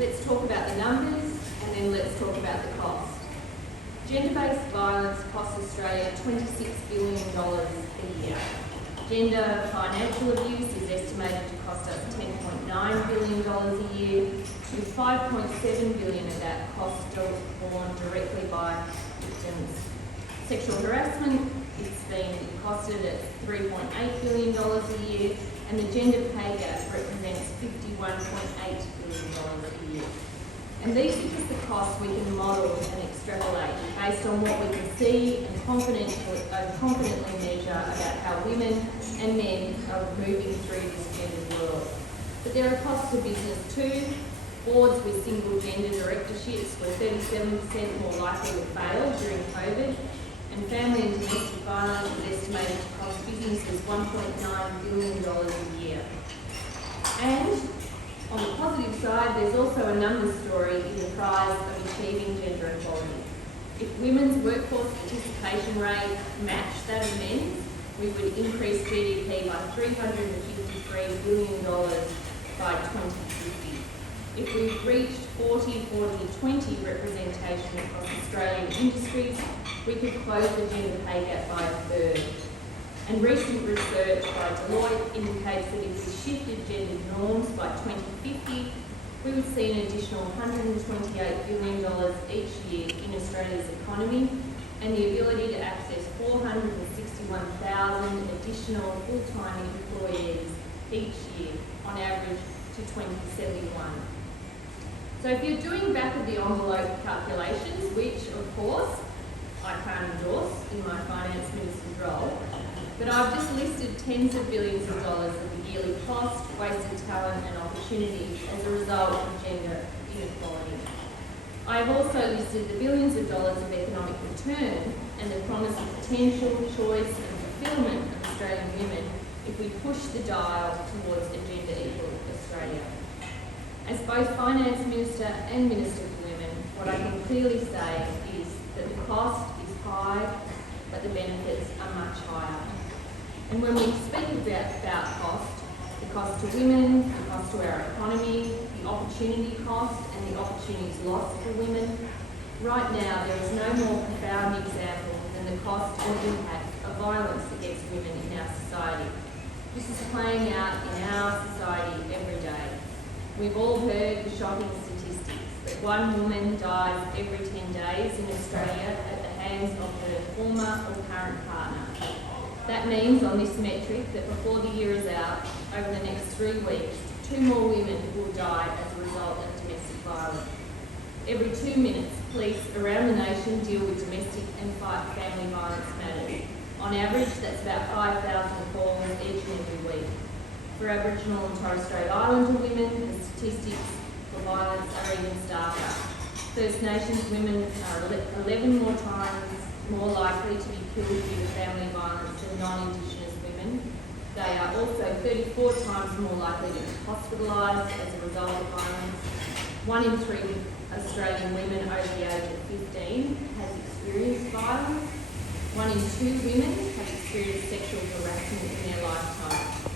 Let's talk about the numbers and then let's talk about the cost. Gender-based violence costs Australia $26 billion a year. Gender financial abuse is estimated to cost us $10.9 billion a year, with $5.7 billion of that cost borne directly by victims. Sexual harassment is being costed at $3.8 billion a year, and the gender pay gap represents $51.8 billion a year. And these are just the costs we can model and extrapolate based on what we can see and confidently measure about how women and men are moving through this gendered world. But there are costs to business too. Boards with single gender directorships were 37% more likely to fail during COVID, and family and domestic violence is estimated to cost businesses $1.9 billion a year. And on the positive side, there's also a numbers story in the prize of achieving gender equality. If women's workforce participation rate matched that of men's, we would increase GDP by $353 billion by 2050. If we reached 40-40-20 representation across Australian industries, we could close the gender pay gap by a third. And recent research by Deloitte indicates that if we shifted gender norms by 2050, we would see an additional $128 billion each year in Australia's economy and the ability to access 461,000 additional full-time employees each year, on average to 2071. So if you're doing back-of-the-envelope calculations, which of course I can't endorse in my finance minister's role, but I've just listed tens of billions of dollars of the yearly cost, wasted talent and opportunity as a result of gender inequality. I've also listed the billions of dollars of economic return and the promise of potential, choice and fulfilment of Australian women if we push the dial towards a gender equal Australia. As both Finance Minister and Minister for Women, what I can clearly say is that the cost is high, but the benefits are much higher. And when we speak about cost, the cost to women, the cost to our economy, the opportunity cost and the opportunities lost for women, right now there is no more profound example than the cost and impact of violence against women in our society. This is playing out in our society every day. We've all heard the shocking statistics that one woman dies every 10 days in Australia at the hands of her former or current partner. That means on this metric that before the year is out, over the next 3 weeks, 2 more women will die as a result of domestic violence. Every 2 minutes, police around the nation deal with domestic and family violence matters. On average, that's about 5,000 calls each and every week. For Aboriginal and Torres Strait Islander women, the statistics for violence are even starker. First Nations women are 11 more times more likely to be killed due to family violence than non-Indigenous women. They are also 34 times more likely to be hospitalised as a result of violence. 1 in 3 Australian women over the age of 15 has experienced violence. 1 in 2 women have experienced sexual harassment in their lifetime.